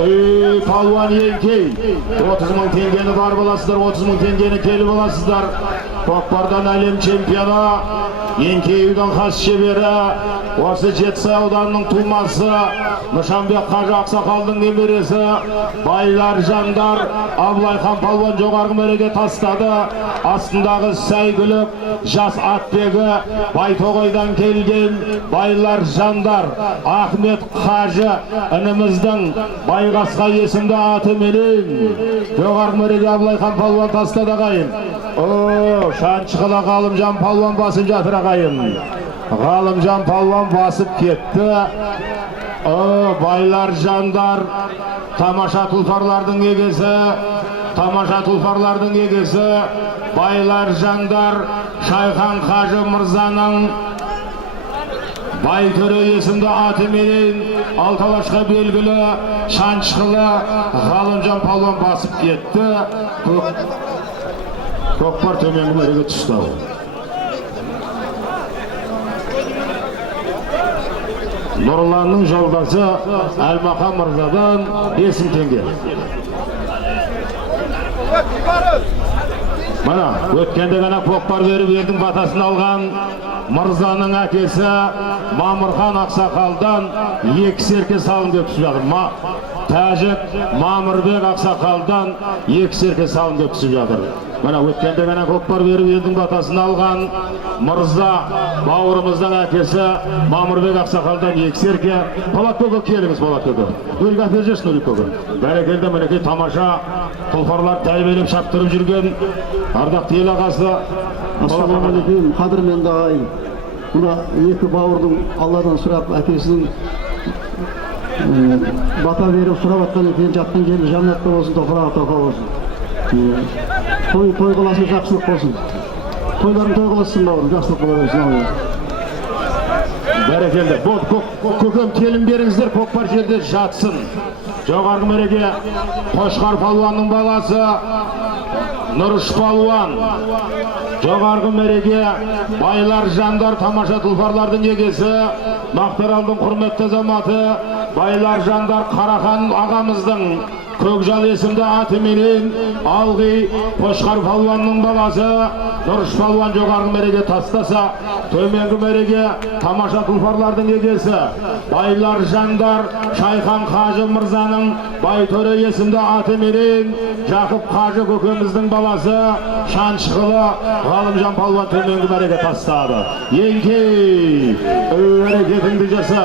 Palvan Yenkey 30 мың tengeni var bolasızlar, 30 мың tengeni kelip bolasızlar. Kokpardan alem çempiyonu Yenkey'den has şeberi осы Жетісай ауданының тумасы Нышанбек Қажы Ақсақалдың немересі Байлар Жандар Абылайхан Палуан жоғарғы мәреге тастады. Астындағы сәйгүлік жас атбегі Байтоғайдан келген Байлар Жандар Ахмет Қажы ініміздің Байғасқа есімді аты менен жоғарғы мәреге Абылайхан Палуан тастады ағайын. Шаншықыла Ғалымжан Палуан басып жатыр ағайын. Ғалымжан Палуан басып кетті. Байлар Жандар тамаша тұлпарлардың егесі, Байлар Жандар Шайхан Қажы Мырзаның Байтөре есімді аты менен Алталашқа белгілі Шаншықылы Ғалымжан Палуан басып кетті. Көкпар төменгі мәреге түсті. Нұрланның жолдасы Әлмақан Мырзадан 5 мың теңге. Мына өткенде ғана көкпар беріп елдің батасын алған Мырзаның әкесі Мамырхан Ақсақалдан 2 серке салым деп түсіп жатыр. Тәжік Мамырбек Ақсақалдан 2 серке салым деп түсіп жатыр. Мына өткенде ғана көкпар беріп елдің батасын алған Мырза бауырымыздың әкесі Мамырбек Ақсақалдан 2 серке. Болат көке келіңіз, Болат көке. Өлгі әпер жешін өлік көке. Бәрекелді мінекей тамаша тұлпарлар тәйбелеп шаптырып жүрген ардақты ел ағасы. Ассалаумағалейкум, қадірменді ағайын. Мына екі бауырдың Алладан сұрап әкесінің бата беріп сұрап атқан екен, жатқан жері жаннатта болсын, топыраға тоқа болсын. Той қыласын, жақсылық болсын. Тойларын той қыласын бауырым, жақсылық бола берсін. Бәрекелді. Көкем келін беріңіздер, көкпар жерде жатсын. Жоғарғы мәреге Қошқар Палуанның баласы Нұрыш Палуан. Жоғарғы мәреге Байлар Жандар тамаша тұлпарлардың егесі Мақтаралдың құрметті азаматы Байлар Жандар Қарахан ағамыздың Көкжал есімді аты менен Алғи Қошқар Палуанның баласы Нұрыш Палуан жоғарғы мәреге тастаса, төменгі мәреге тамаша тұлпарлардың егесі Байлар Жандар Шайхан Қажы Мырзаның Байтөре есімді аты менен Жақып Қажы көкеміздің баласы Шаншықылы Ғалымжан Палуан төменгі мәреге тастады. Еңкей, әрекетіңді жаса.